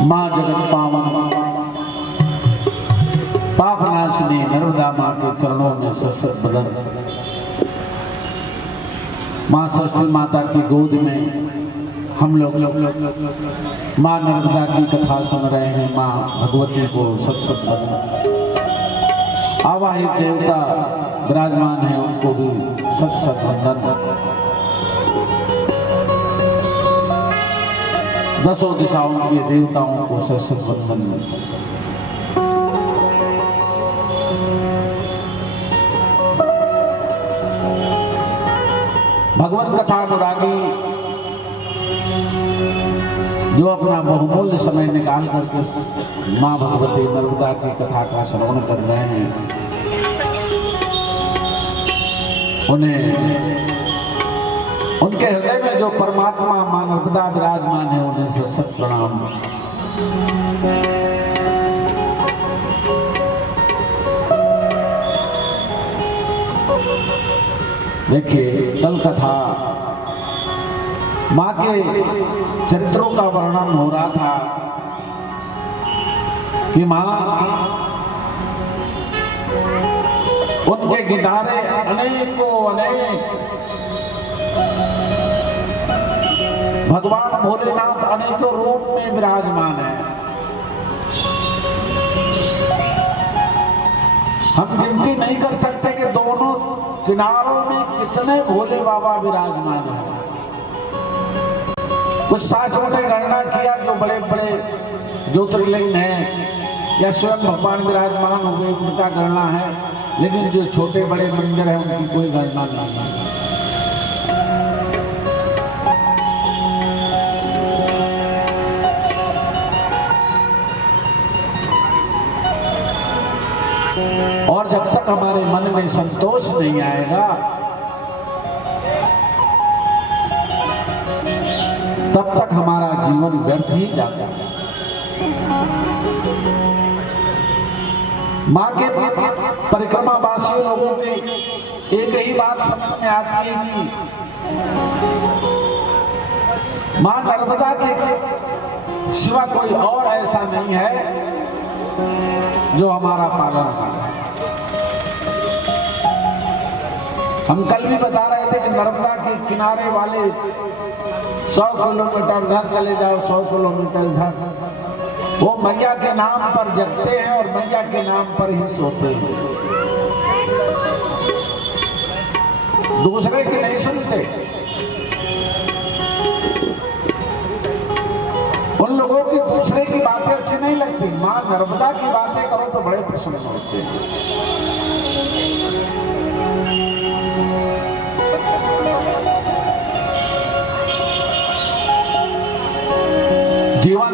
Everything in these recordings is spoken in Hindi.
माँ जगत पावन पापनाशिनी नर्मदा माँ के चरणों में सशक्त बदन माँ सरस्वती माता की गोद में हम लोग माँ नर्मदा की कथा सुन रहे हैं। माँ भगवती को सशक्त बदन आवाहित देवता विराजमान है, उनको भी सशक्त बंधन। दसों दिशाओं के देवताओं को सशक्त बंधन। भगवत कथा अनुरागी जो अपना बहुमूल्य समय निकाल करके माँ भगवती नर्मदा की कथा का श्रवण कर रहे हैं, उन्हें उनके हृदय में जो परमात्मा माँ नर्मदा विराजमान है, उन्हें सशक्त प्रणाम। देखिए, कल कथा माँ के चरित्रों का वर्णन हो रहा था कि माँ उनके किनारे अनेकों अनेक भगवान भोलेनाथ अनेकों रूप में विराजमान है। हम गिनती नहीं कर सकते कि दोनों किनारों में कितने भोले बाबा विराजमान हैं। कुछ शास्त्रों ने गणना किया, जो बड़े बड़े ज्योतिर्लिंग हैं या स्वयं भगवान विराजमान हुए उनका गणना है, लेकिन जो छोटे बड़े मंदिर हैं उनकी कोई गणना नहीं है। और जब तक हमारे मन में संतोष नहीं आएगा, तब तक हमारा जीवन व्यर्थ ही जाता है। माँ के परिक्रमा वासियों लोगों की एक ही बात समझ में आती है कि माँ नर्मदा के सिवा कोई और ऐसा नहीं है जो हमारा पालन करे। हम कल भी बता रहे थे कि नर्मदा के किनारे वाले 100 किलोमीटर इधर चले जाओ, 100 किलोमीटर इधर, वो मैया के नाम पर जगते हैं और मैया के नाम पर ही सोते हैं, दूसरे की नहीं सुनते। उन लोगों की दूसरे की बातें अच्छी नहीं लगती, माँ नर्मदा की बातें करो तो बड़े प्रसन्न होते हैं। जीवन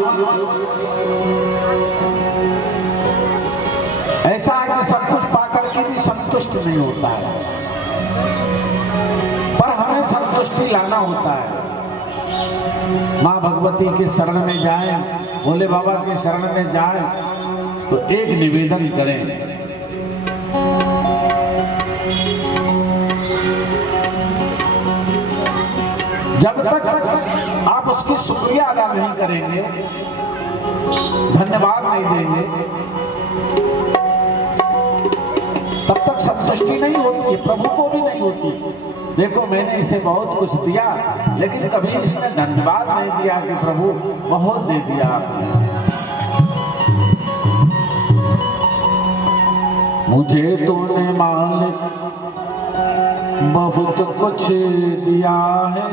ऐसा है कि सब कुछ पाकर के भी संतुष्ट नहीं होता है, पर हमें संतुष्टि लाना होता है। माँ भगवती के शरण में जाएं, भोले बाबा के शरण में जाएं, तो एक निवेदन करें, जब तक आप उसकी शुक्रिया अदा नहीं करेंगे, धन्यवाद नहीं देंगे, तब तक संतुष्टि नहीं होती, प्रभु को भी नहीं होती। देखो, मैंने इसे बहुत कुछ दिया, लेकिन कभी इसने धन्यवाद नहीं दिया कि प्रभु बहुत दे दिया आपने। मुझे तूने मालिक बहुत कुछ दिया है,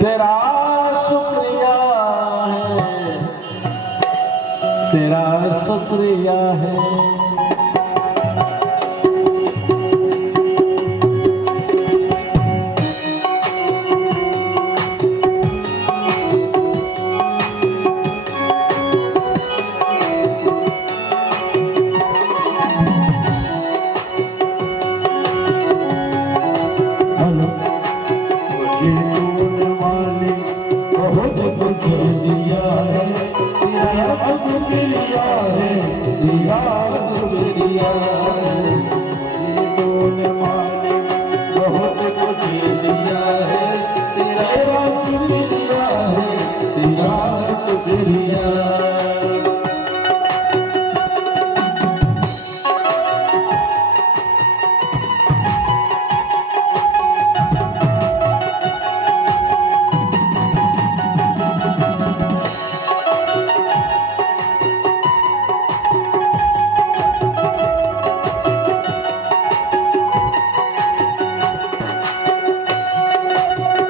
तेरा शुक्रिया है, तेरा शुक्रिया है। दिया है, दिया है, दिया है।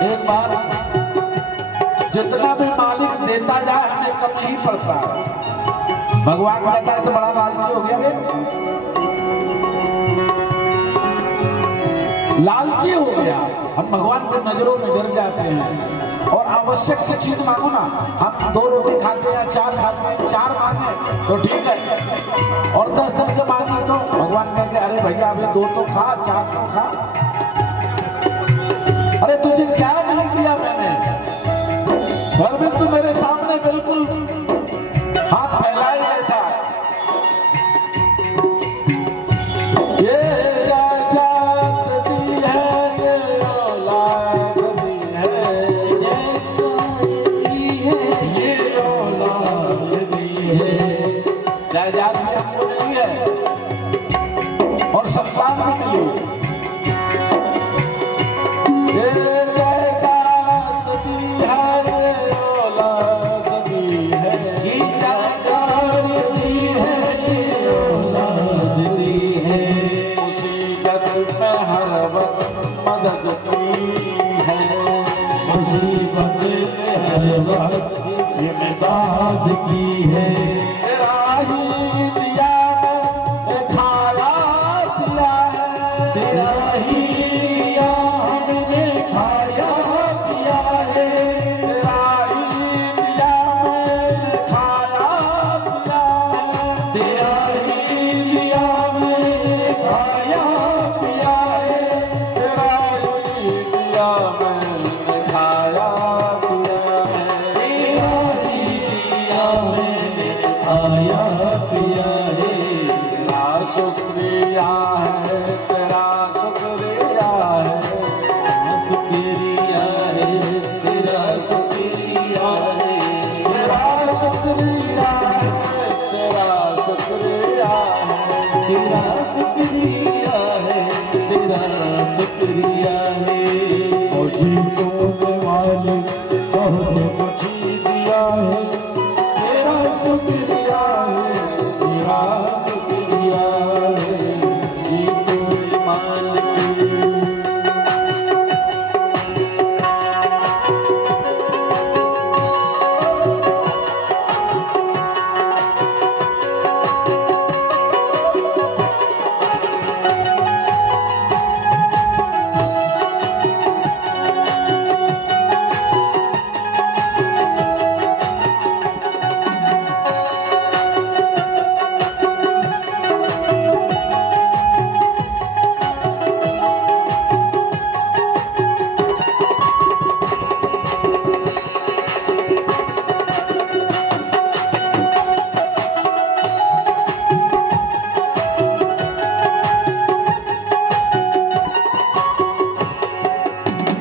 एक बार जितना भी मालिक देता जाए हमें कम नहीं पड़ता है। भगवान कहता है तो बड़ा लालची हो गया, लालची हो गया। हम भगवान की नजरों में गिर जाते हैं और आवश्यक की चीज मांगो ना, हम 2 रोटी खाते हैं, 4 खाते हैं, 4 मांगे तो ठीक है, और 10 दिन से मांगे तो भगवान कहते अरे भैया अभी 2 तो खा, 4 तो खा। अरे तुझे क्या नहीं दिया मैंने, घर में तू मेरे सामने बिल्कुल हाथ फैलाए बैठा। ये जायदाद दी है, ये औलाद दी है, ये औलाद दी है। जायदाद भी हमको मिली है और संसार भी मिली। इमदाद की है, तेरा ही दिया है, खाया पिया है, तेरा ही दिया हमने खाया पिया है, तेरा ही दिया है, खाया पिया है, तेरा ही दिया हमने खाया पिया है, तेरा ही दिया मैंने खाया पिया है। आया पिया है, तेरा शुक्रिया है, तेरा शुक्रिया है, शुक्रिया है, तेरा शुक्रिया है, तेरा शुक्रिया है, तेरा शुक्रिया है, तेरा शुक्रिया है, तेरा शुक्रिया है। मुझे तूने मालिक बहुत कुछ दिया है, तेरा शुक्रिया है, तेरा शुक्रिया है। ये तूने मालिक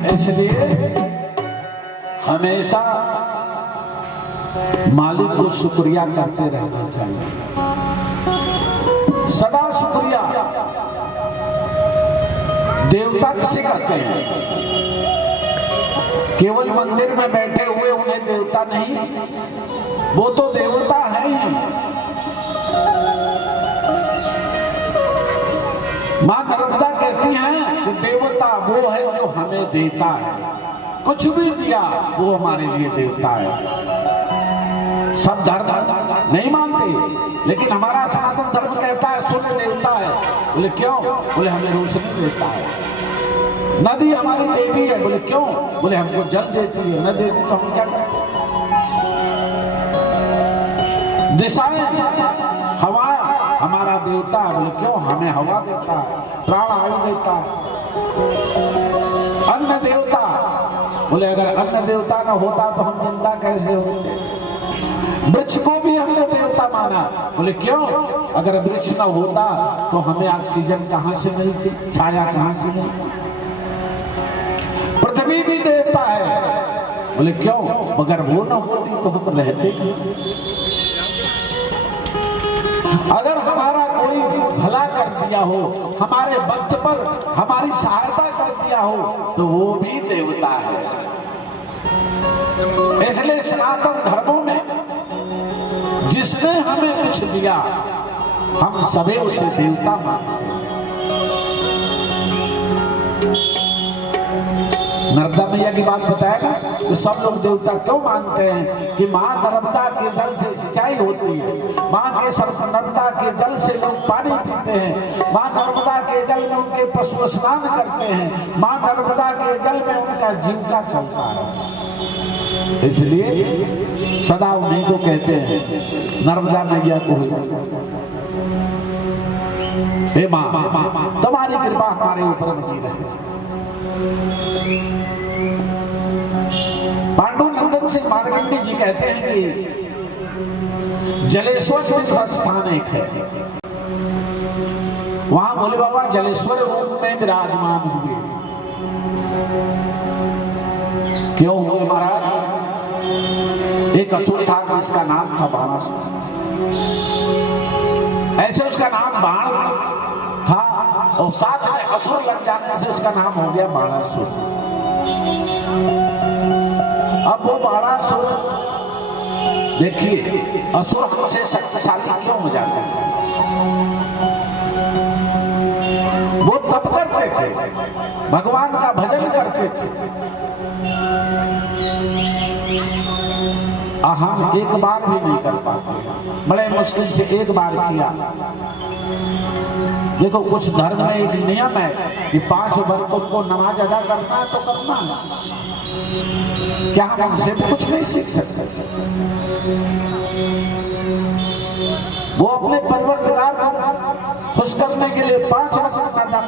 इसलिए हमेशा मालिक को शुक्रिया करते रहना चाहिए, सदा शुक्रिया। देवता किसे कहते हैं? केवल मंदिर में बैठे हुए उन्हें देवता नहीं, वो तो देवता है ही। मां नर्मदा कहती हैं कि देवता वो है जो हमें देता है, कुछ भी दिया वो हमारे लिए देवता है। सब धर्म नहीं मानते, लेकिन हमारा सनातन धर्म कहता है सूर्य देवता है। बोले क्यों? बोले हमें रोशनी देता है। नदी हमारी देवी है। बोले क्यों? बोले हमको जल देती है, न देती तो हम क्या करते? दिशाएं, हवा हमारा देवता है। बोले क्यों? हमें हवा देता है, प्राण आयु देता है। अन्न देवता, बोले अगर अन्न देवता न होता तो हम जिंदा कैसे होते? वृक्ष को भी हमने देवता माना। बोले क्यों? अगर वृक्ष न होता तो हमें ऑक्सीजन कहां से मिलती, छाया कहां से मिलती? पृथ्वी भी देवता है। बोले क्यों? अगर वो न होती तो हम रहते कहां? अगर हमारा कोई भला कर दिया हो, हमारे वक्त पर हमारी सहायता कर दिया हो, तो वो भी देवता है। इसलिए सनातन धर्मों में जिसने हमें कुछ दिया, हम सभी उसे देवता मानते हैं। नर्मदा मैया की बात बताया ना कि सब लोग देवता क्यों मानते हैं कि माँ नर्मदा के जल से सिंचाई होती है, माँ के नर्मदा के जल से लोग पानी पीते हैं, माँ नर्मदा के जल में उनके पशु स्नान करते हैं, माँ नर्मदा के जल में उनका जीविका चलता है। इसलिए सदा उन्हीं को कहते हैं नर्मदा मैया को, हे माँ तुम्हारी कृपा हमारे ऊपर बनी रहे। पांडुनंदन सिंह मार्कंडी जी कहते हैं कि जलेश्वर स्थान एक है, वहां भोले बाबा जलेश्वर रूप में विराजमान हुए। क्यों हुए महाराज? एक असुर था जिसका नाम था बाणासुर। ऐसे उसका नाम बाण था और साथ में असुर लग जाने से उसका नाम हो गया बाणासुर। अब वो बाणासुर, देखिए असुर हमसे शक्तिशाली क्यों हो जाते थे? वो तप करते थे, भगवान का भजन करते थे। हम एक बार भी नहीं कर पाते, बड़े मुश्किल से एक बार किया। देखो कुछ धर्म में एक नियम है कि 5 वक्तों को नमाज अदा करना है तो करना है। क्या हम उनसे भी कुछ नहीं सीख सकते? वो अपने परवरदिगार को खुश करने के लिए 5 वक्त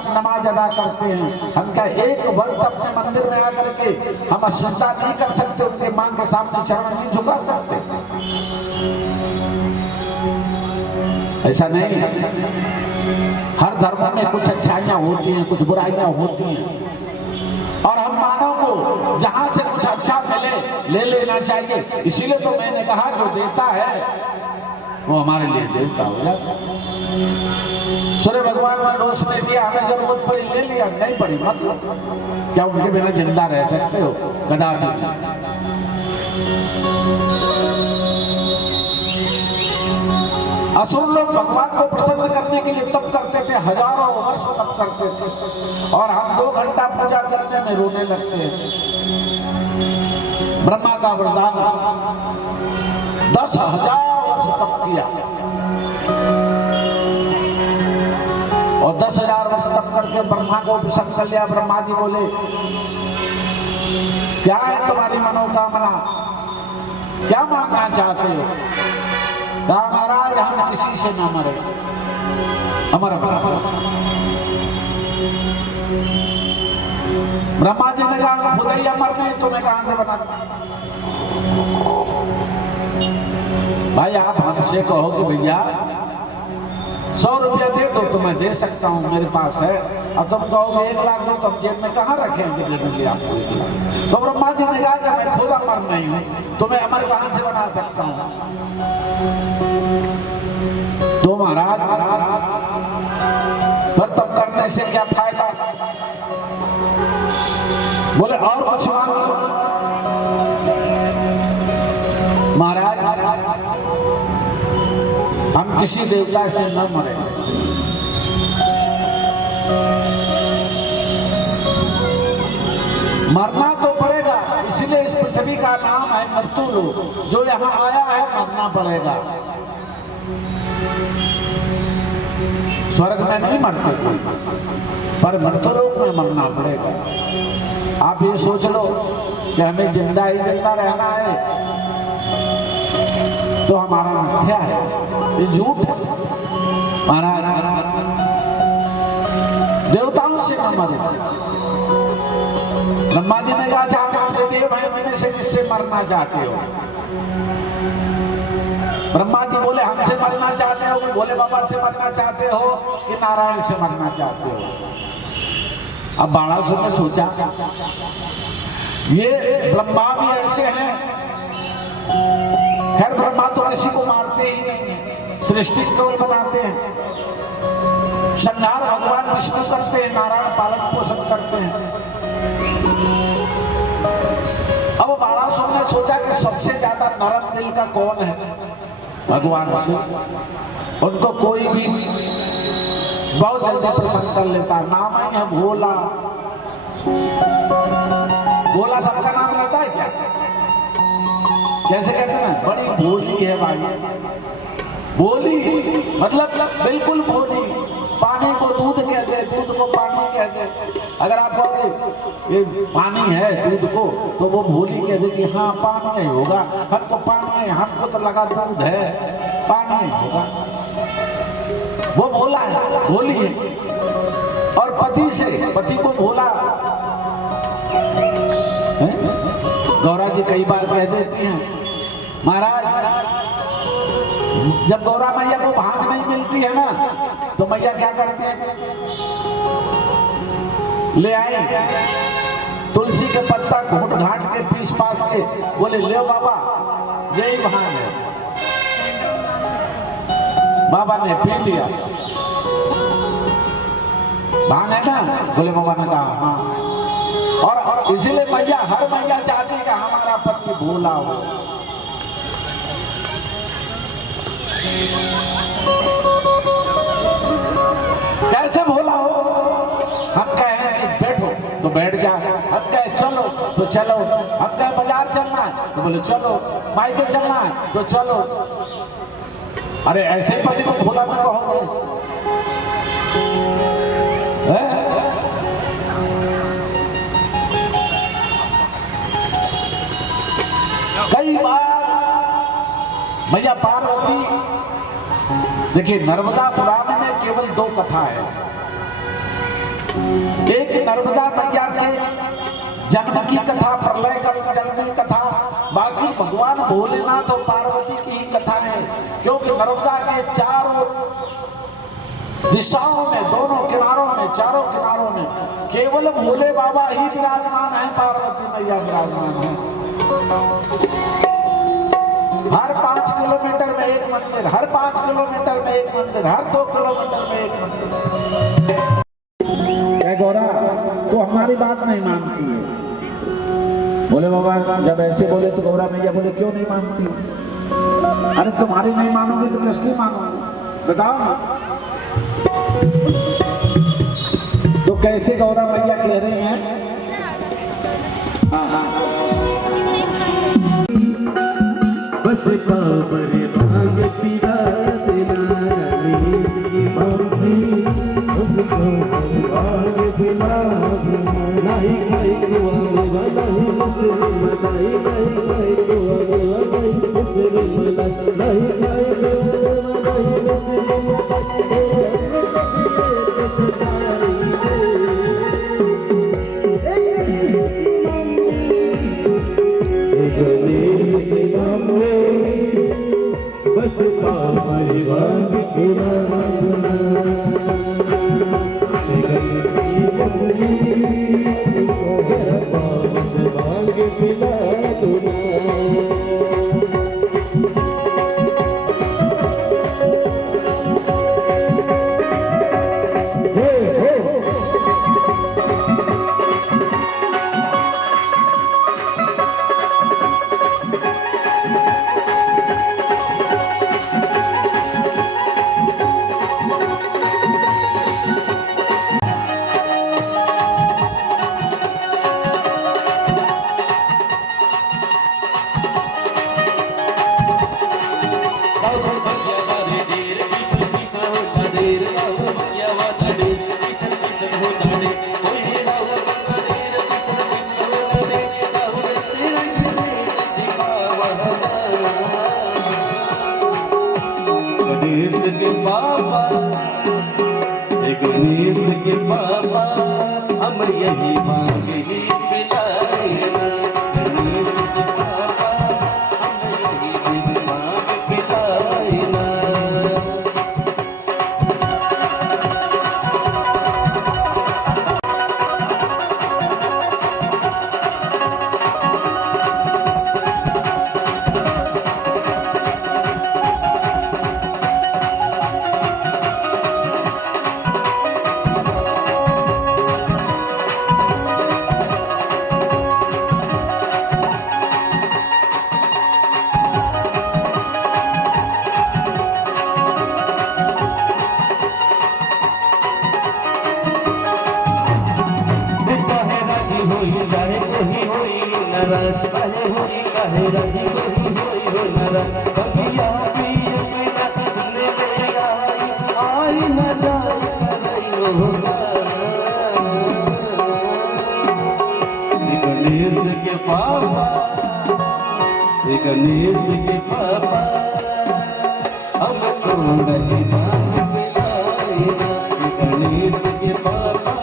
नमाज अदा करते हैं। हम क्या एक वक्त अपने मंदिर में आकर के हम सजदा नहीं कर सकते? उनके मां के सामने चरण नहीं झुका सकते? ऐसा नहीं है। हर धर्म में कुछ अच्छाइयां होती हैं, कुछ बुराइयां होती हैं, और हम मानव को जहां से कुछ अच्छा मिले ले लेना चाहिए। इसीलिए तो मैंने कहा जो देता है वो हमारे लिए देवता हो जाता है। सूर्य भगवान ने रोशनी दिया, हमें जरूरत पड़ी ले लिया, नहीं पड़ी मतलब क्या उनके बिना जिंदा रह सकते हो? कदापि। असुर लोग भगवान को प्रसन्न करने के लिए तप करते थे, हजारों वर्ष तप करते थे, और हम 2 घंटा पूजा करने में रोने लगते हैं। ब्रह्मा का वरदान 10,000 वर्ष तप किया और 10,000 वर्ष तप करके ब्रह्मा को प्रसन्न कर लिया। ब्रह्मा जी बोले क्या है तुम्हारी मनोकामना, क्या मांगना चाहते हो? कहा महाराज हम किसी से न मरे, अमर बराबर। ब्रह्मा जी ने कहा खुद ही अमर नहीं, तुम्हें कहां से बना? भाई आप हमसे कहो कि भैया 100 रुपया दे दो तो मैं दे सकता हूँ, मेरे पास है, और तुम कहोगे 1 लाख दो, तो हम जेब में कहाँ रखेंगे? दे देंगे आपको 1 लाख। तो ब्रह्मा जी ने कहा कि मैं खुद अमर नहीं हूँ, तुम्हें अमर कहां से बना सकता हूँ? तो महाराज पर तब करने से क्या फायदा? बोले और कुछ मांगो। महाराज हम किसी देवता से न मरे, मरना तो पड़ेगा, इसलिए इस पृथ्वी का नाम है मर्तुलोक। जो यहाँ आया है मरना पड़ेगा। स्वर्ग में नहीं मरते कोई, पर मर्तलोक में मरना पड़ेगा। आप ये सोच लो कि हमें जिंदा ही जिंदा रहना है तो हमारा मिथ्या है, ये झूठ है। महाराज देवताओं से न मरे। ब्रह्मा जी ने कहा चाहते देव हैं में से किससे मरना चाहते हो? ब्रह्मा जी बोले हमसे मरना चाहते हो, भोले बाबा से मरना चाहते हो कि नारायण से मरना चाहते हो? अब बाणासुर ने सोचा ये ब्रह्मा भी ऐसे हैं। खैर ब्रह्मा तो किसी को मारते ही नहीं है, सृष्टि केवल बनाते हैं। संहार भगवान विष्णु करते हैं, नारायण पालन पोषण करते हैं। अब बाणासुर ने सोचा कि सबसे ज्यादा नरम दिल का कौन है? भगवान से। उनको कोई भी बहुत जल्दी प्रसन्न कर लेता। नाम ही है भोला। भोला सबका नाम रहता है क्या? जैसे कहते हैं ना बड़ी भोली है भाई, भोली मतलब बिल्कुल भोली। पानी को दूध कहते, दूध को पानी कहते। अगर आप कहोगे ये पानी है दूध को, तो वो भोली कहते कि हाँ पानी ही होगा, हमको पानी है, हमको तो लगा दूध है, पानी ही होगा। वो भोला है, भोली है। और पति से, पति को भोला है? गौरा जी कई बार कह देती हैं महाराज, जब गौरा मैया को भांग नहीं मिलती है ना, तो मैया क्या करती है? ले आई तुलसी के पत्ता घूट घाट के पीस पास के, बोले ले बाबा यही भांग है। बाबा ने पी लिया, भांग है ना? बोले बाबा ने कहा हाँ। और इसलिए मैया, हर मैया चाहती है कि हमारा पति भोला हो। कैसे भोला हो? हम कहें कि बैठो तो बैठ जा, हम कहे चलो तो चलो, हम कहे बाजार चलना है तो बोले चलो, मायके चलना है तो चलो। अरे ऐसे पति को भोला ना कहोगे? कई बार मैया पार्वती, देखिए नर्मदा पुराण में केवल 2 कथा है। एक नर्मदा मैया के जन्म की कथा, प्रलय का जन्म की कथा, बाकी भगवान भोलेनाथ और पार्वती की ही कथा है। क्योंकि नर्मदा के चारों दिशाओं में, दोनों किनारों में, चारों किनारों में केवल भोले बाबा ही विराजमान है, पार्वती मैया विराजमान है। हर 5 किलोमीटर में एक मंदिर, हर 5 किलोमीटर में एक मंदिर, हर 2 किलोमीटर में एक मंदिर। क्या गौरा तो हमारी बात नहीं मानती है? बोले बाबा जब ऐसे बोले तो गौरा मैया बोले क्यों नहीं मानती? अरे तुम्हारी नहीं मानोगी तो किसकी मानोगी बताओ ना। तो कैसे गौरा मैया कह रही हैं? हाँ बस पावर भाग पिरा देना की मांगी, उसको भाग पिला नहीं खाई कुआ मलाई मलाई नहीं खाई कुआ मलाई नहीं खाई हम यही मांगे दास कहे हुई कहे रही वही होई हो नरा कबिया पिय बिना सुने में आई न जाए करई होगा गणेश के पापा गणेश के पापा हमको नहीं मांग पिलाएगा गणेश के पापा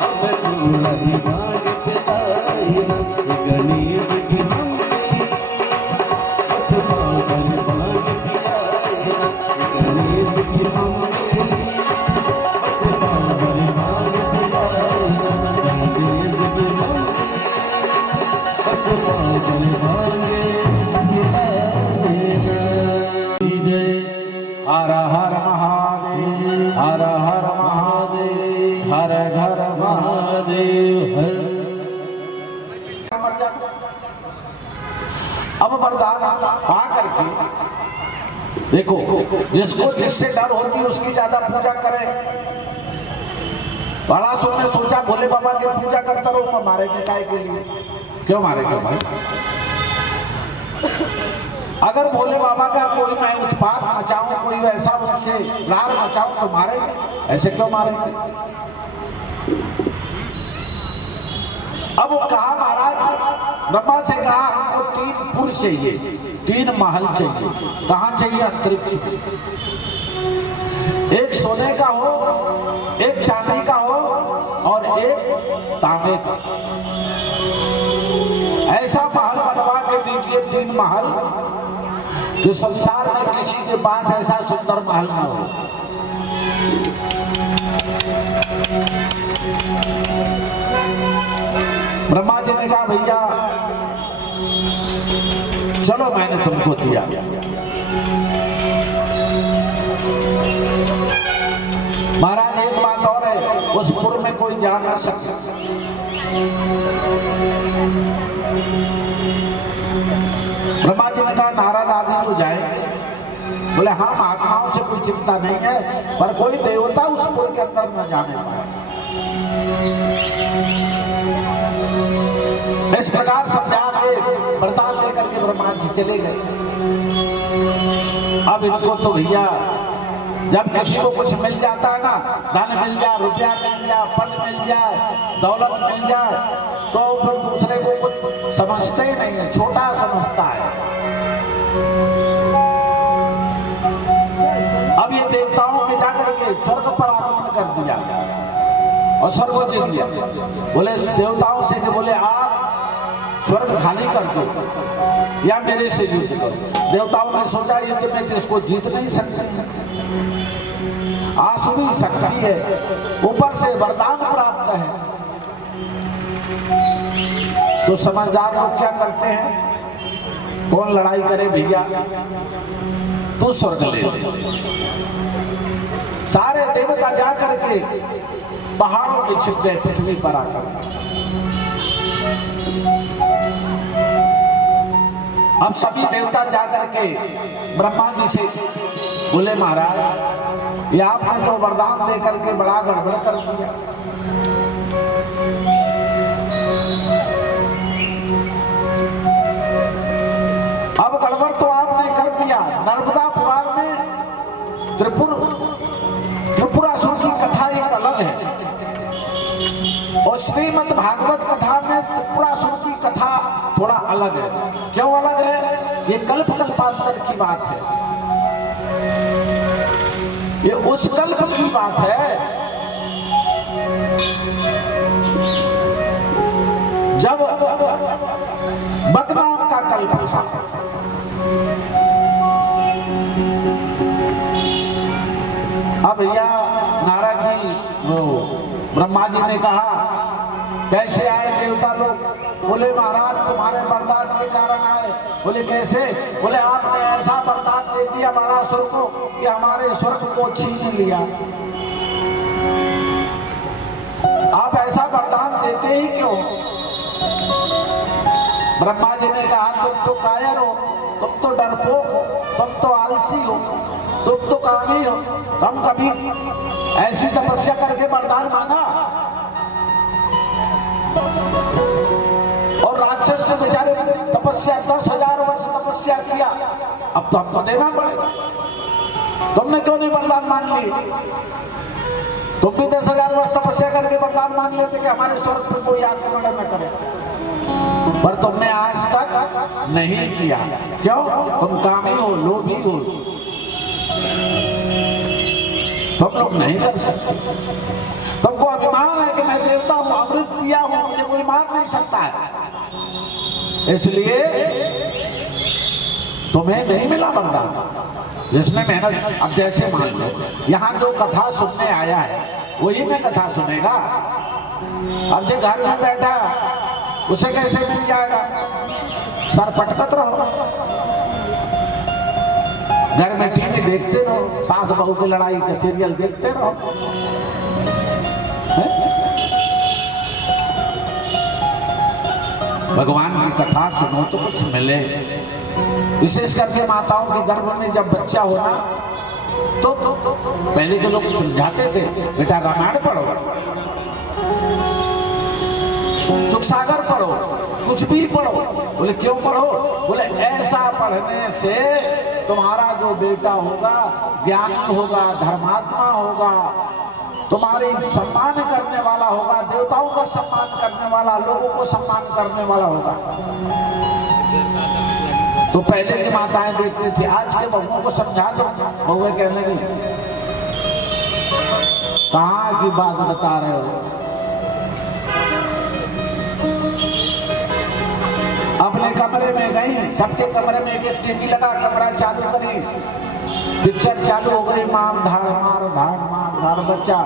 हमको नहीं मांग पिलाएगा गणेश की हमने पागल मांग पिलाएगा गणेश की हमने पागल मांग पिलाएगा गणेश की हमने पागल मांगे हर हर महादेव हर हर महादेव हर घर महादेव हर। अब वरदान पा करके देखो, जिसको जिससे डर होती है उसकी ज्यादा पूजा करें। बड़ा ने सोचा भोले बाबा की पूजा करता रहूं, मैं मारेंगे काय के लिए? क्यों मारेंगे भाई? अगर भोले बाबा का कोई मैं उत्पात मचाऊं, कोई ऐसा उनसे लार मचाऊं तो मारेंगे, ऐसे क्यों मारेंगे? अब वो कहा महाराज, ब्रह्मा से कहा हमको 3 पुरुष चाहिए, 3 महल चाहिए। कहाँ चाहिए? अंतरिक्ष। एक सोने का हो, एक चांदी का हो और एक तांबे का। ऐसा महल बनवा के दीजिए, 3 महल, जो संसार में किसी के पास ऐसा सुंदर महल ना हो। ब्रह्मा जी ने कहा भैया चलो मैंने तुमको दिया। महाराज एक बात और है, उस पुर में कोई जा ना सकता। ब्रह्मा जी ने कहा नारद आदि तो जाएंगे। बोले हाँ, आत्माओं से कोई चिंता नहीं है, पर कोई देवता उस पुर के अंदर न जाने पाए। इस प्रकार समझा के वरदान लेकर के ब्रह्मा जी चले गए। अब इनको तो भैया जब किसी को कुछ मिल जाता है ना, धन मिल जाए, रुपया मिल जाए, पद मिल जाए, दौलत मिल जाए, तो फिर दूसरे को कुछ समझते ही नहीं है, छोटा समझता है। अब ये देवताओं के जाकर के स्वर्ग पर आक्रमण कर दिया और स्वर्ग को जीत लिया। बोले देवताओं से कि बोले आप स्वर्ग खाली कर दो या मेरे से युद्ध करो। देवताओं ने सोचा युद्ध में तो इसको जीत नहीं सकते, आसुरी शक्ति है, ऊपर से वरदान प्राप्त है। तो समझदार लोग क्या करते हैं, कौन लड़ाई करे भैया, तो स्वर्ग ले ले। सारे देवता जा करके पहाड़ों में छिप गए, पृथ्वी पर आकर। अब सभी देवता जाकर के ब्रह्मा जी से बोले महाराज ये आपने तो वरदान दे करके बड़ा गड़बड़ कर दिया। अब गड़बड़ तो आपने कर दिया। नर्मदा पुराण में त्रिपुरासुर की कथा एक अलग है और श्रीमद् भागवत कथा में त्रिपुरासुर की कथा थोड़ा अलग है। क्यों अलग है? ये कल्प कल्पांतर की बात है, ये उस कल्प की बात है जब बदनाम का कल्प था। अब भैया नारद जी वो ब्रह्मा जी ने कहा कैसे आए देवता लोग? बोले महाराज तुम्हारे वरदान के कारण आए। बोले कैसे? बोले आपने ऐसा वरदान दे दिया बाणासुर को कि हमारे स्वर्ग को छीन लिया। आप ऐसा वरदान देते ही क्यों? ब्रह्मा जी ने कहा तुम तो कायर हो, तुम तो डरपोक हो, तुम तो आलसी हो, तुम तो कामी हो। हम कभी ऐसी तपस्या करके वरदान मांगा? और तपस्या 10,000 वर्ष तपस्या किया, अब तो हमको देना पड़ेगा। तुमने क्यों नहीं वरदान मांग ली? तुम भी 10,000 वर्ष तपस्या करके वरदान मांग लेते कि हमारे स्वर्ग पर कोई आके मर्डर न करे, पर तुमने आज तक नहीं किया। क्यों? तुम कामी हो, लोभी हो, तुम लोग नहीं कर सकते। तुमको अभिमान है कि मैं देवता हूं, अमृत पिया हूं, मुझे कोई मार नहीं सकता है, इसलिए तुम्हें नहीं मिला वरदान। जिसने मेहनत, अब जैसे मान लो यहाँ जो कथा सुनने आया है वही ने कथा सुनेगा। अब जो घर में बैठा उसे कैसे मिल जाएगा? सर पटकत रहो, घर में टीवी देखते रहो, सास बहू की लड़ाई के सीरियल देखते रहो। भगवान की कथा सुनो तो कुछ मिले। विशेष करके माताओं के गर्भ में जब बच्चा होना तो पहले के लोग समझाते थे, बेटा रामायण पढ़ो, सुख सागर पढ़ो, कुछ भी पढ़ो। बोले क्यों पढ़ो? बोले ऐसा पढ़ने से तुम्हारा जो बेटा होगा ज्ञानी होगा, धर्मात्मा होगा, तुम्हारी सम्मान करने वाला होगा, देवताओं का सम्मान करने वाला, लोगों को सम्मान करने वाला होगा। तो पहले की माताएं देखती थी, आज के बहुओं को समझा दो, बहुएं कहने लगी कहाँ की बात बता रहे हो? अपने कमरे में गई, सबके कमरे में एक टीवी लगा, कमरा चालू करी, पिक्चर चालू हो गई, मार धाड़ मार धाड़ मार धाड़। बच्चा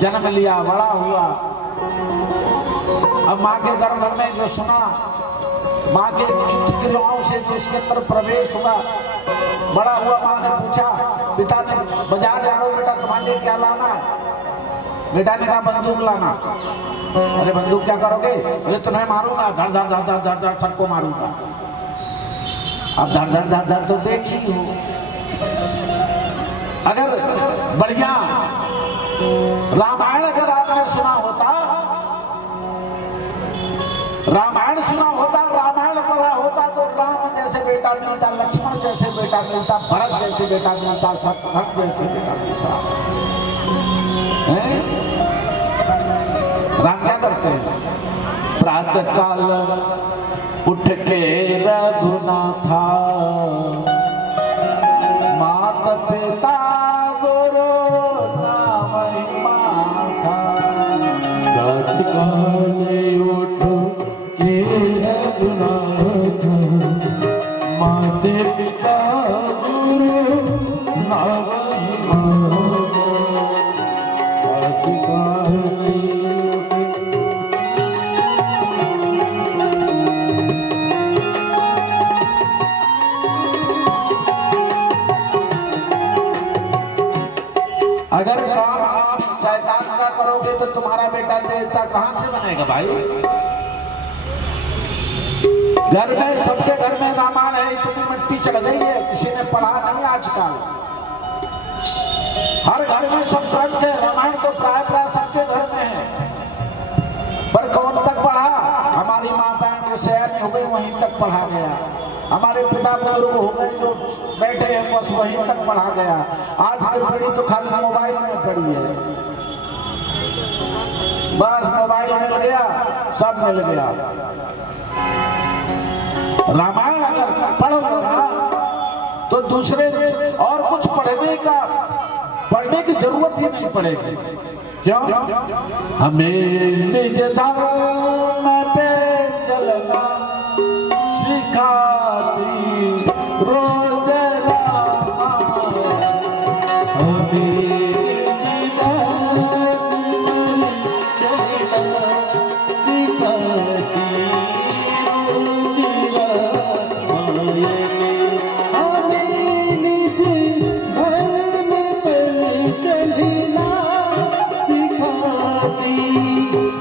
जन्म लिया, बड़ा हुआ, अब माँ के गर्भ में जो सुना, माँ के क्रियाओं से जिसके अंदर प्रवेश हुआ, बड़ा हुआ, माँ ने पूछा, पिता ने बाजार जा रहा हूं बेटा, तुम्हारे लिए क्या लाना है? बेटा ने कहा बंदूक लाना। अरे बंदूक क्या करोगे? बोले तुम्हें मारूंगा, धड़ धड़ धड़ धड़ धड़ धड़ सबको मारूंगा। अब धड़ धड़ धड़ धड़ तो देखी हो। अगर बढ़िया रामायण अगर आपने सुना होता, रामायण सुना होता, रामायण पढ़ा होता, तो राम जैसे बेटा मिलता, लक्ष्मण जैसे बेटा मिलता, भरत जैसे बेटा मिलता, शत्रुघ्न जैसे बेटा मिलता। राम क्या करते हैं? प्रातः काल उठ के रघुनाथा, माता पिता गुरु नाम माथा। प्रातः काल उठ के रघुनाथा, माता पिता गुरु नाम माथा। प्रातः काल अगर काम आप शैतान का करोगे तो तुम्हारा बेटा देवता कहां से बनेगा भाई? घर में, सबके घर में रामायण है, इतनी मिट्टी चढ़ गई है, किसी ने पढ़ा नहीं आजकल। हर घर में सब ग्रंथ है, रामायण तो प्राय प्राय सबके घर में है, पर कौन तक पढ़ा? हमारी माताएं जो सयानी हो गई वहीं तक पढ़ा गया, हमारे पिता बुजुर्ग हो गए जो बैठे हैं बस वहीं तक पढ़ा गया। आज की पीढ़ी तो खाली मोबाइल में पड़ी है, बस मोबाइल मिल गया, सब मिल गया। रामायण अगर पढ़ लो ना तो दूसरे और कुछ पढ़ने की जरूरत ही नहीं पड़ेगी। क्यों? हमें निज धर्म पे चलना सिखाती रोज रामा, हमें निज धर्म चलना सिखाती रोज रामा। हमें निज धर्म पे चलना सिखाती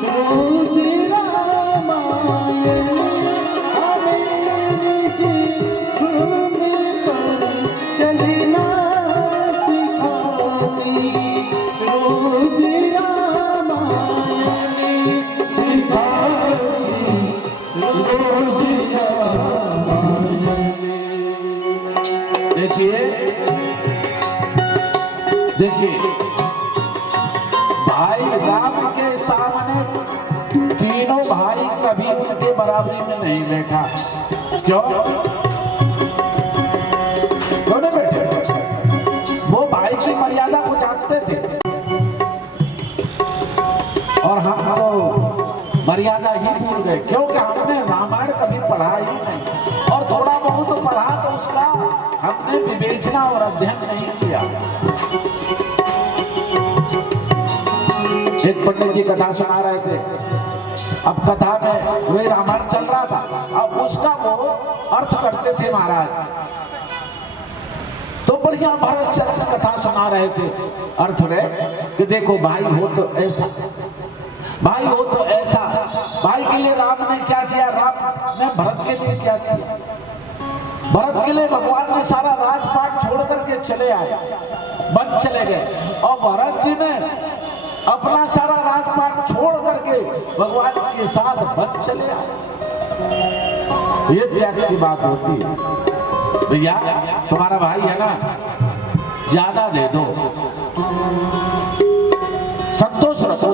रोज रामायण। देखिए देखिए, भाई राम के सामने तीनों भाई कभी उनके बराबरी में नहीं बैठा। क्यों नहीं बैठे? वो भाई की मर्यादा को जानते थे और हम तो मर्यादा ही भूल गए, क्योंकि हमने रामायण कभी पढ़ा ही नहीं, और थोड़ा बहुत पढ़ा तो उसका हमने विवेचना और अध्ययन नहीं किया। एक पंडित जी कथा सुना रहे थे, अब कथा में वही रामायण चल रहा था, अब उसका वो अर्थ करते थे महाराज। तो बढ़िया भरत चरित्र कथा सुना रहे थे अर्थ में कि देखो भाई हो तो ऐसा, भाई हो तो ऐसा। भाई के लिए राम ने क्या किया, राम ने भरत के लिए क्या किया। भरत के लिए भगवान ने सारा राजपाट छोड़ करके चले आए, वन चले गए, और भरत जी ने अपना सारा राजपाट छोड़ करके भगवान के साथ वन चले आए। ये त्याग की बात होती है। भैया तुम्हारा भाई है ना, ज्यादा दे दो, संतोष रखो।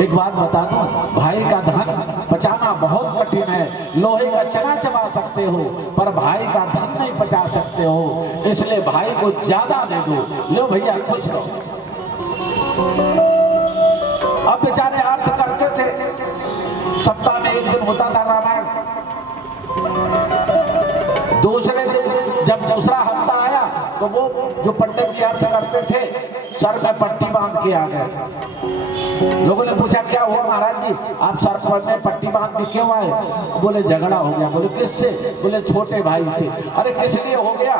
एक बात बता दो, भाई का धन पचाना बहुत कठिन है। लोहे का चना चबा सकते हो पर भाई का धन नहीं पचा सकते हो, इसलिए भाई को ज्यादा दे दो। लो भैया खुश रहो। अब बेचारे अर्थ करते थे, सप्ताह में एक दिन होता था रामायण, दूसरे दिन जब दूसरा हफ्ता आया तो वो जो पंडित जी अर्थ करते थे सर में पट्टी बांध के आ गए। लोगों ने पूछा क्या हुआ महाराज जी, आप सर पर में पट्टी बांध के क्यों आए? बोले झगड़ा हो गया। बोले किससे? बोले छोटे भाई से। अरे किस लिए हो गया?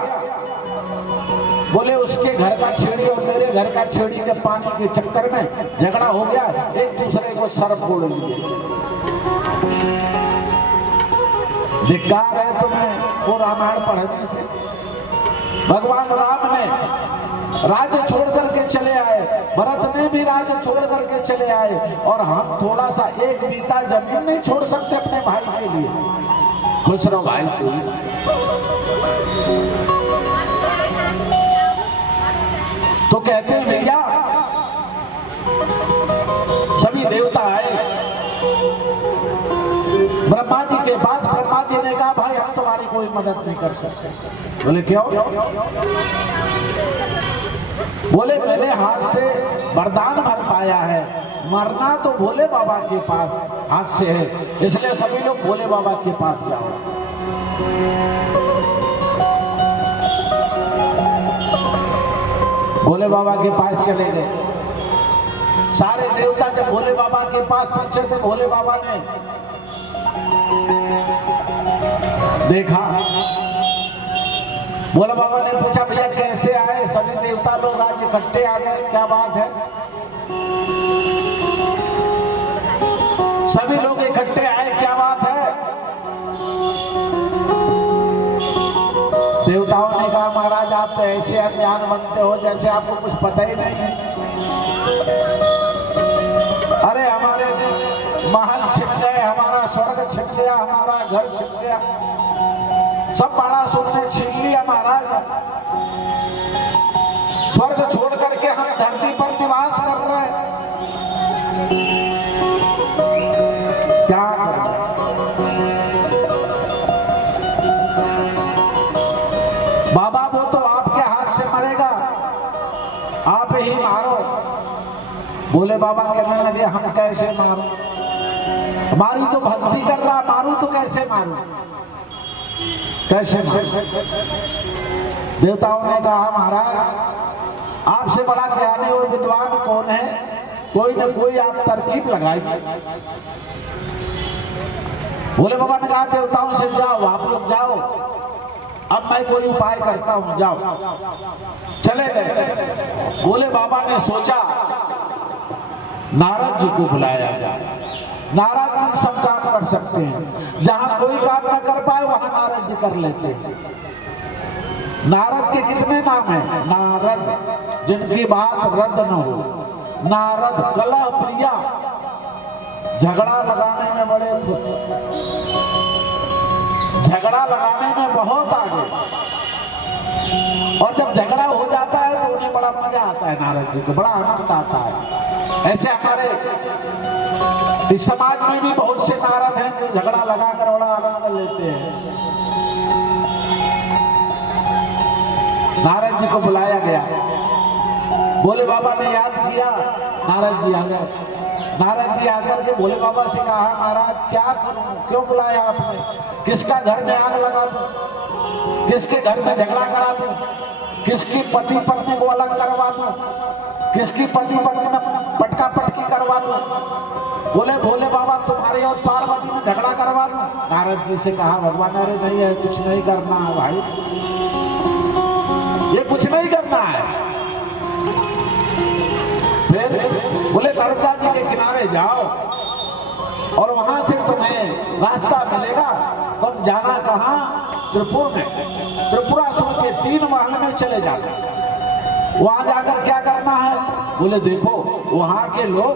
बोले उसके घर का छेड़ी और मेरे घर का छेड़ी के पानी के चक्कर में झगड़ा हो गया, एक दूसरे को सर फोड़ लिए। धिक्कार है तुम्हें वो रामायण पढ़ने से। भगवान राम ने राज्य छोड़ करके चले आए, भरत ने भी राज्य छोड़ करके चले आए, और हम थोड़ा सा एक बीता जमीन नहीं छोड़ सकते अपने भाई के लिए। खुश रहो भाई को। तो कहते हैं भैया सभी देवता आए ब्रह्मा जी के पास। ब्रह्मा जी ने कहा भाई हम तुम्हारी कोई मदद नहीं कर सकते। बोले क्यों? बोले मेरे हाथ से वरदान भर पाया है, मरना तो भोले बाबा के पास हाथ से है, इसलिए सभी लोग भोले बाबा के पास जाओ। भोले बाबा के पास चले गए। सारे देवता जब भोले बाबा के पास पहुंचे थे, भोले बाबा ने देखा। भोले बाबा ने पूछा भैया कैसे आए? सभी देवता लोग आज इकट्ठे आ गए, क्या बात है? सभी लोग इकट्ठे आए, क्या बात है? देवताओं ने कहा महाराज आप तो ऐसे अज्ञान बनते हो जैसे आपको कुछ पता ही नहीं है। अरे हमारे महल छिप गए, हमारा स्वर्ग छिप गया, हमारा घर छिप गया, सब बड़ा सुनने छीन लिया महाराज। स्वर्ग छोड़ करके हम धरती पर निवास कर रहे हैं, क्या करें? बाबा वो तो आपके हाथ से मरेगा, आप ही मारो। बोले बाबा कहने लगे हम कैसे मारो? हमारी तो भक्ति कर रहा, मारू तो कैसे मारू? कैसे मारू? देवताओं ने कहा महाराज आपसे बड़ा ज्ञानी और विद्वान कौन है? कोई न कोई आप तरकीब लगाइए। बोले बाबा ने कहा देवताओं से जाओ, आप लोग जाओ, अब मैं कोई उपाय करता हूं, जाओ। चले गए। बोले बाबा ने सोचा नारद जी को बुलाया जाए। नारद जी सब काम कर सकते हैं, जहां कोई काम न कर पाए वहां नारद जी कर लेते हैं। नारद के कितने नाम हैं? नारद जिनकी बात रद्द न हो, नारद कलह प्रिया, झगड़ा लगाने में बड़े खुश, झगड़ा लगाने में बहुत आगे। और जब झगड़ा हो जाता है तो उन्हें बड़ा मजा आता है, नारद जी को बड़ा आनंद आता है। ऐसे हमारे इस समाज में भी बहुत से नारद हैं जो झगड़ा लगाकर बड़ा आनंद लेते हैं। नारद जी को बुलाया गया, भोले बाबा ने याद किया, नारद जी आ गए। नारद जी आकर के भोले बाबा से कहा, महाराज क्या करूं, क्यों बुलाया आपने, किसका घर में आग लगा दूं, किसके घर में झगड़ा करा दूं, किसकी पति पत्नी को अलग करवा दूं, किसकी पति पत्नी में पटका पटकी करवा दूं। बोले भोले बाबा तुम्हारे और पार्वती में झगड़ा करवा दूं। नारद जी से कहा, भगवान अरे नहीं है, कुछ नहीं करना है भाई, ये कुछ नहीं करना है। फिर बोले नर्मदा जी के किनारे जाओ और वहां से तुम्हें रास्ता मिलेगा, तुम जाना कहां, त्रिपुर में, त्रिपुरासुर के 3 महल में चले जाना। वहां जाकर क्या करना है, बोले देखो वहां के लोग,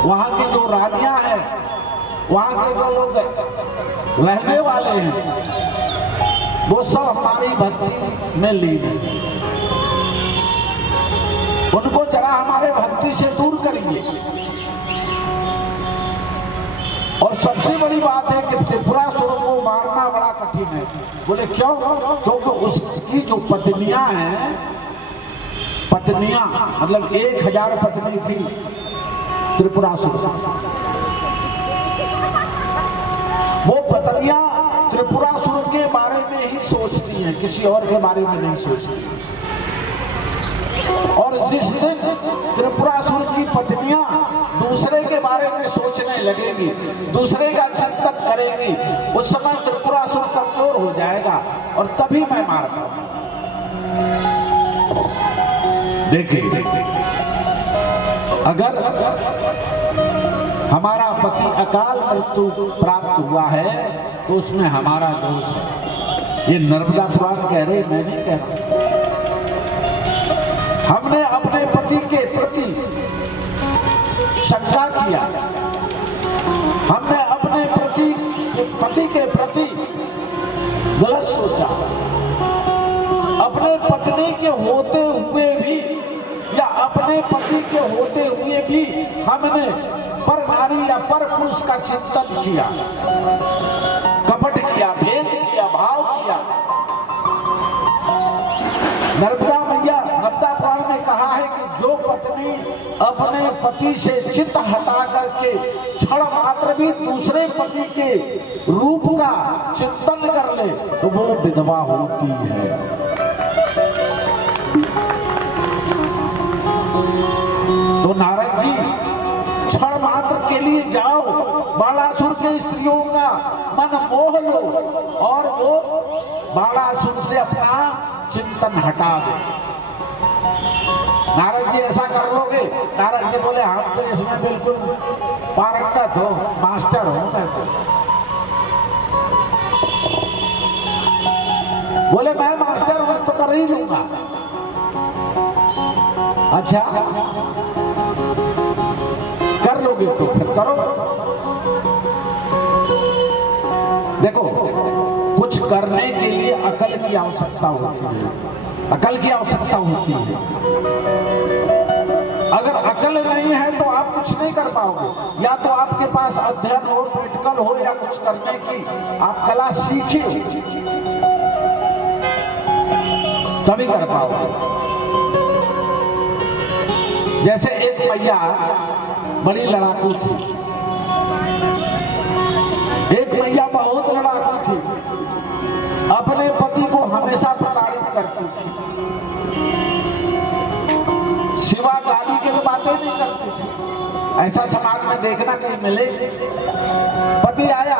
वहां की जो रानियां हैं, वहां के जो लोग रहने वाले हैं, वो सब हमारी भक्ति में लीन है, उनको जरा हमारे भक्ति से दूर करिए। और सबसे बड़ी बात है कि त्रिपुरासुर को मारना बड़ा कठिन है। बोले क्यों, क्योंकि उसकी जो पत्नियां हैं, पत्नियां मतलब 1000 पत्नी थी त्रिपुरासुर, वो पत्नियां त्रिपुरासुर के बारे में ही सोचती हैं, किसी और के बारे में नहीं सोचती। और जिस दिन त्रिपुरासुर की पत्नियां दूसरे के बारे में सोचने लगेगी, दूसरे का चिंतन करेगी, उस समय त्रिपुरासुर कमजोर हो जाएगा और तभी मैं मार पाऊंगा। देखिए, अगर हमारा पति अकाल मृत्यु प्राप्त हुआ है तो उसमें हमारा दोष है। ये नर्मदा पुराण कह रहे, मैं नहीं कह रहा। हमने अपने पति के प्रति शंका किया, हमने अपने पति के प्रति गलत सोचा, अपने पत्नी के होते हुए भी या अपने पति के होते हुए भी हमने पर नारी या पर पुरुष का चिंतन किया, कपट किया, भेद किया, भाव किया। नर्मदा मैया, नर्मदा पुराण में कहा है कि जो पत्नी अपने पति से चित्त हटा करके क्षण मात्र भी दूसरे पति के रूप का चिंतन कर ले तो वो विधवा होती है। तो नारद जी क्षण मात्र के लिए जाओ, बाणासुर के स्त्रियों का मन मोह लो और वो बाणासुर से अपना चिंतन हटा दे। नारद जी ऐसा कर लोगे? नारद जी बोले हम तो इसमें बिल्कुल पारंगत हो, मास्टर हो मैं तो। बोले मैं मास्टर हूं तो कर ही लूंगा। अच्छा कर लोगे तो फिर करो। देखो, कुछ करने के लिए अकल की आवश्यकता होती है, अकल की आवश्यकता होती है। अगर अकल नहीं है तो आप कुछ नहीं कर पाओगे। या तो आपके पास अध्ययन हो, प्रैक्टिकल हो, या कुछ करने की आप कला सीखी हो, तभी कर पाओगे। जैसे एक मैया बड़ी लड़ाकू थी, एक मैया बहुत लड़ाकू थी, अपने पति को हमेशा प्रताड़ित करती थी, सिवा गाली के तो बातें नहीं करती थी। ऐसा समाज में देखना कहीं मिले? पति आया,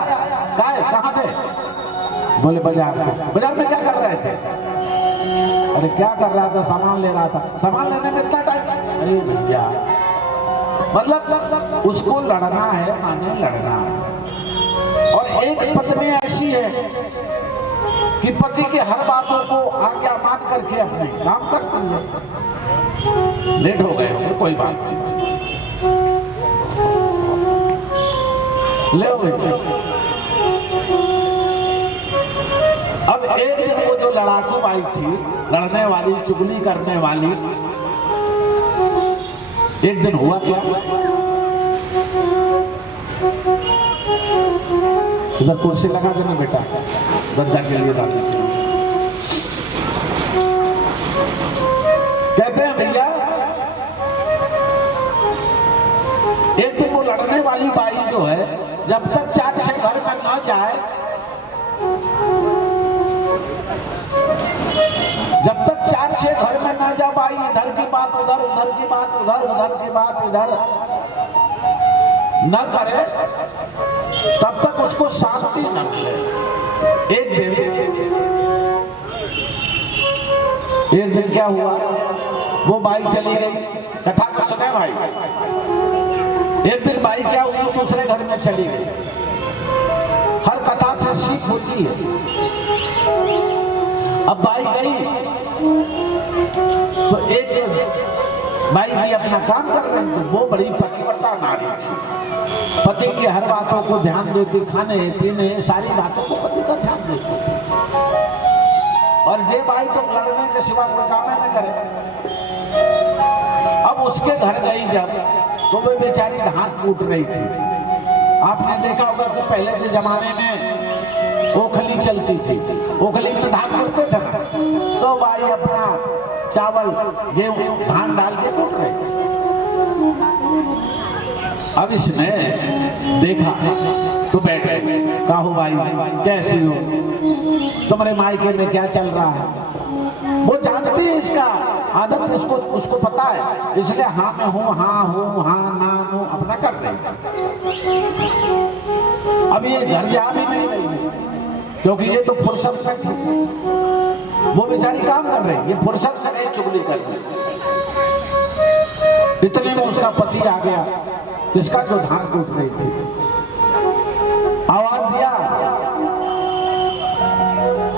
कहाँ थे? बोले बाजार थे। बाजार में क्या कर रहे थे? अरे क्या कर रहा था? सामान ले रहा था। सामान लेने में इतना टाइम? अरे भैया, मतलब उसको लड़ना है, माने लड़ना है। और एक पत्नी ऐसी है कि पति के हर बातों को आज्ञा मान करके अपने काम करती है। लेट हो गए होंगे, कोई बात नहीं। ले अब एक दिन वो जो लड़ाकू बाई थी, लड़ने वाली, चुगली करने वाली, एक दिन हुआ क्या, इधर कुर्सी लगा देना बेटा, गद्दा के लिए डाल। कहते हैं भैया एक दिन वो लड़ने वाली बाई जो है, जब तक 4-6 घर में ना जाए, जब तक 4-6 घर में ना जा पाई, इधर की बात उधर, उधर की बात उधर, उधर की बात इधर न करे, तब तक उसको शांति न मिले। एक दिन क्या हुआ, वो बाई चली गई, कथा को सुने भाई। एक दिन बाई क्या हुई, दूसरे घर में चली गई। हर कथा से सीख होती है। अब बाई गई तो एक बाई जी अपना काम कर रही थी, वो बड़ी पतिव्रता नारी थी, पति की हर बातों को ध्यान देती, खाने पीने सारी बातों को पति का ध्यान देती थी। और जे बाई तो लड़ने के सिवा कोई काम न करे। अब उसके घर गई जब, तो वो बेचारी धान कूट रही थी। आपने देखा होगा कि पहले के जमाने में ओखली चलती थी, ओखली में धान कूटते थे ना, तो बाई अपना चावल गेहूं धान डाल के कूट रहे थे। अब इसने देखा तो बैठे, कहो भाई कैसी हो, तुम्हारे मायके में क्या चल रहा है। वो जानती है इसका आदत, उसको पता है, इसलिए हाँ मैं हूँ, हाँ हूँ, हाँ ना हूँ, अपना कर रही। अब ये घर जा भी नहीं रही, क्योंकि ये तो फुर्सत में थी, वो बेचारी काम कर रही, ये फुर्सत से नहीं चुगली कर रही। इतने में उसका पति आ गया, इसका जो धान कूट रही थी, आवाज दिया,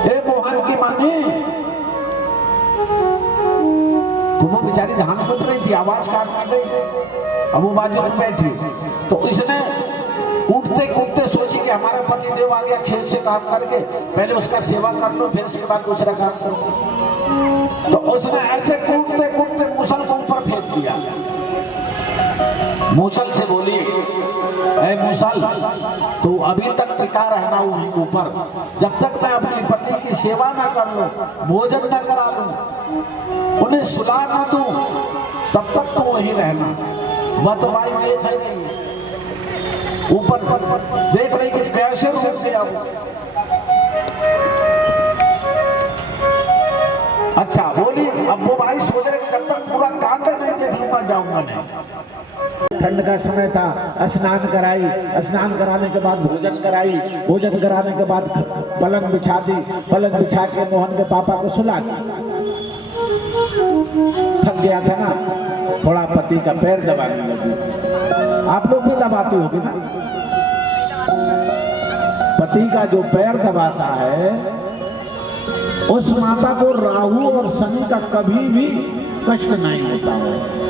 ए मोहन की मम्मी। तो वो बेचारी धान कूट रही थी, आवाज काटने गई। अब वो बाजू में बैठी, तो इसने कूटते कूटते सोची कि हमारा पति देव आ गया खेत से काम करके, पहले उसका सेवा कर लो, फिर उसके बाद दूसरा काम करो। तो उसने ऐसे कूटते कूटते मुसल को ऊपर फेंक दिया। मूसल से बोली, ऐ मूसल, तू अभी तक टिका रहना ऊपर, जब तक मैं अपने पति की सेवा न कर लूं, भोजन न करा लूं, उन्हें सुला न दूं, तब तक तो वहीं रहना। वह तो भाई देख रही ऊपर देख रही कि कैसे रोक दिया वो। अच्छा बोली, अब वो भाई सोच रहे जब तक पूरा कांड नहीं देख लूंगा जाऊंगा नहीं। ठंड का समय था, स्नान कराई, स्नान कराने के बाद भोजन कराई, भोजन कराने के बाद पलंग बिछा दी, पलंग बिछा के मोहन के पापा को सुला दी। थक गया था ना, थोड़ा पति का पैर दबाने लगी। आप लोग भी दबाती होगी ना, पति का जो पैर दबाता है, उस माता को राहु और शनि का कभी भी कष्ट नहीं होता है।